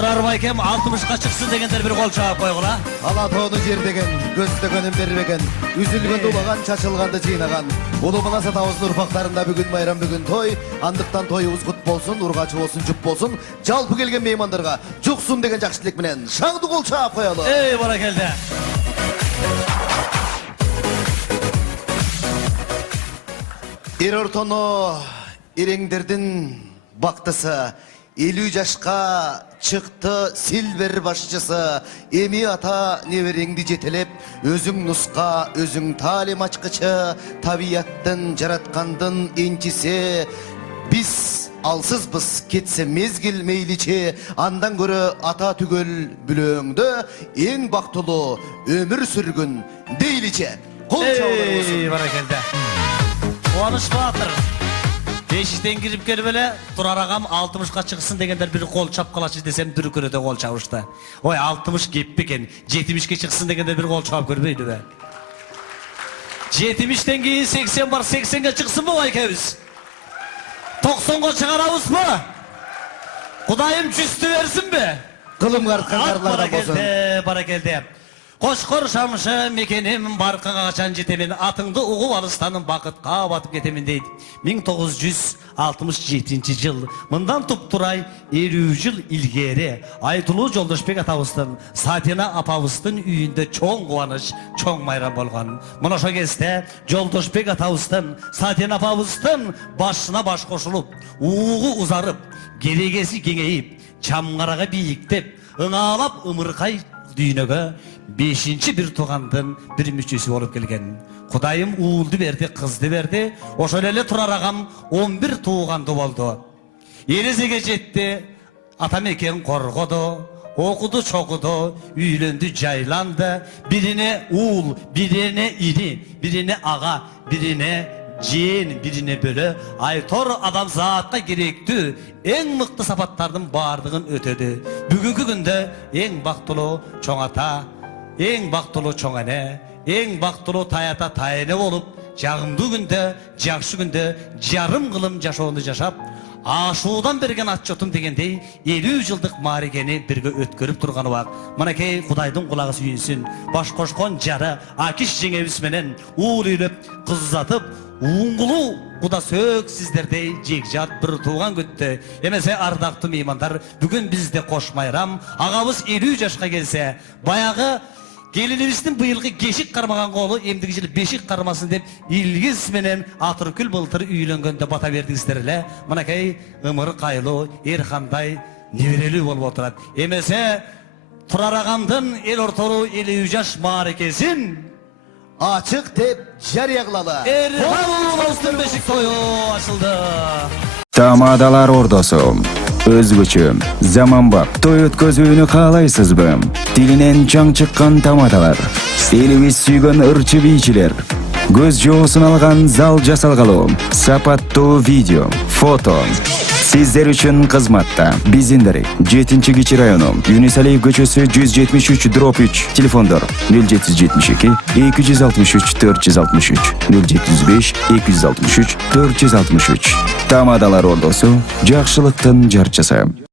Turar Baykem 60'a çıksın degenler bir kol çağıp koygula. Alatoonu jerdegen, göztögönün beribegen, üzülgön dulagan, çaçılgandı çiğnagan. Ulumuna satavыздын urpaklarında bugün bayram, bugün toy. Andықтан toyuğuz kut bolsun, urgaçı bolsun, jup bolsun. Жалпы келген меймандарга жуксун деген жакшы тилек менен шаңды кол чаап коелу. Ey barakelde. Эр ортону иреңдердин бактысы 50 жашка чыкты Силвер башчысы. Эми ата небереңди жетелеп, өзүң нуска, өзүң талим ачкычы, табияттын жараткандын энчиси. Биз алсызбыз кетсе мезгил мейличи, андан көрө ата түгөл бүлөңдө эң бактылуу өмүр сүргүн дейличи. Кол чабууларыңыз. Ey barakelde. Kuanış Bahtır. Beşikten girip gelip ele Turar ağam 60'a çıksın degenler bir kol çapkalaşı desem bir körede kol çavuşta. Oy 60 geppiken 70'e çıksın degenler bir kol çap görmeydi be. 70'ten keyin 80 var, 80'e çıksın mı vay keviz? 90'a çıkarabız mı? Kudayım cüstü versin be. Kılım karlardan bozun. Barakelde. Koşkor şamşı mekenim barkıga kaçan jetemin, atыңды угуп алыстанын бакытка батып кетемин дейт. 1967 жыл. Мындан туп-турай 50 жыл илгери Айтулуу Жолдошбек атабыздын, Сатина апабыздын үйүндө чоң кубаныч, чоң майрам болгон. Мына ошо кезде Жолдошбек атабыздын, Сатина апабыздын башына баш кошулуп, угу узарып, керегеси кеңейип, чамгарага бийиктеп, ыңалап ымыркай дүйнөгө 5-ші bir тугандын bir мүчөсү болуп келген. Кудайым уулду берди, кызды берди. Ошол эле Турар агам 11 тууганды болду. Эрезеге жетти, атамекен коргоду, окуду чокуду, үйлөндү, жайланды. Бирине уул, бирине ири, бирине ага, бирине жээн, бирине бөлө. Айтор адамзатка керектүү эң мыкты сапаттардын баардыгын өтөдү. Бүгүнкү күндө эң бактылуу чоң ата, эң бактылуу чоң эне, эң бактылуу таята тайэне болуп, жагымдуу күндө, жакшы күндө жарым кылым жашоону жашап, ашуудан берген атчотум дегендей 50 жылдык маарекени бирге өткөрүп турган убак. Мынакей Кудайдын кулагы сүйүнсүн. Баш кошкон жары Акиш жеңебиз менен уул үйлөп, кыз узатып, уңгулуу куда сөк сиздердей жекжат бир тууган күттү. Эмесе ардактуу меймандар, бүгүн бизде кош майрам. Агабыз 50 жашка келсе, баягы келинибиздин быйылгы кешик кармаган колу эмдиги жылы бешик кармасын деп илгиз менен Атыркүл былтыр үйлөнгөндө бата бердиңиздер эле. Мынакей ымыры кайлуу, эркандай, неберелүү болуп отурат. Эмесе Турар агамдын эл ортору 50 жаш маарекесин Açık деп жарыя кылалы. Эрхан бешик тою ачылды. Тамадалар ордосу. Өзгөчө, заманбап той өткөзүүнү каалайсызбы? Тилинен чаң чыккан тамадалар. Элибиз сүйгөн ырчы бийчилер. Көз жоосун алган зал жасалгалуу. Сапаттуу видео, фото. Сиздер үчүн кызматта. Биздин 7-Кичи району, Юнисалиев көчөсү 173/3. Телефондор 0772 263 463 075 263 463. Тамадалар ордосу, жакшылыктын жарчысы.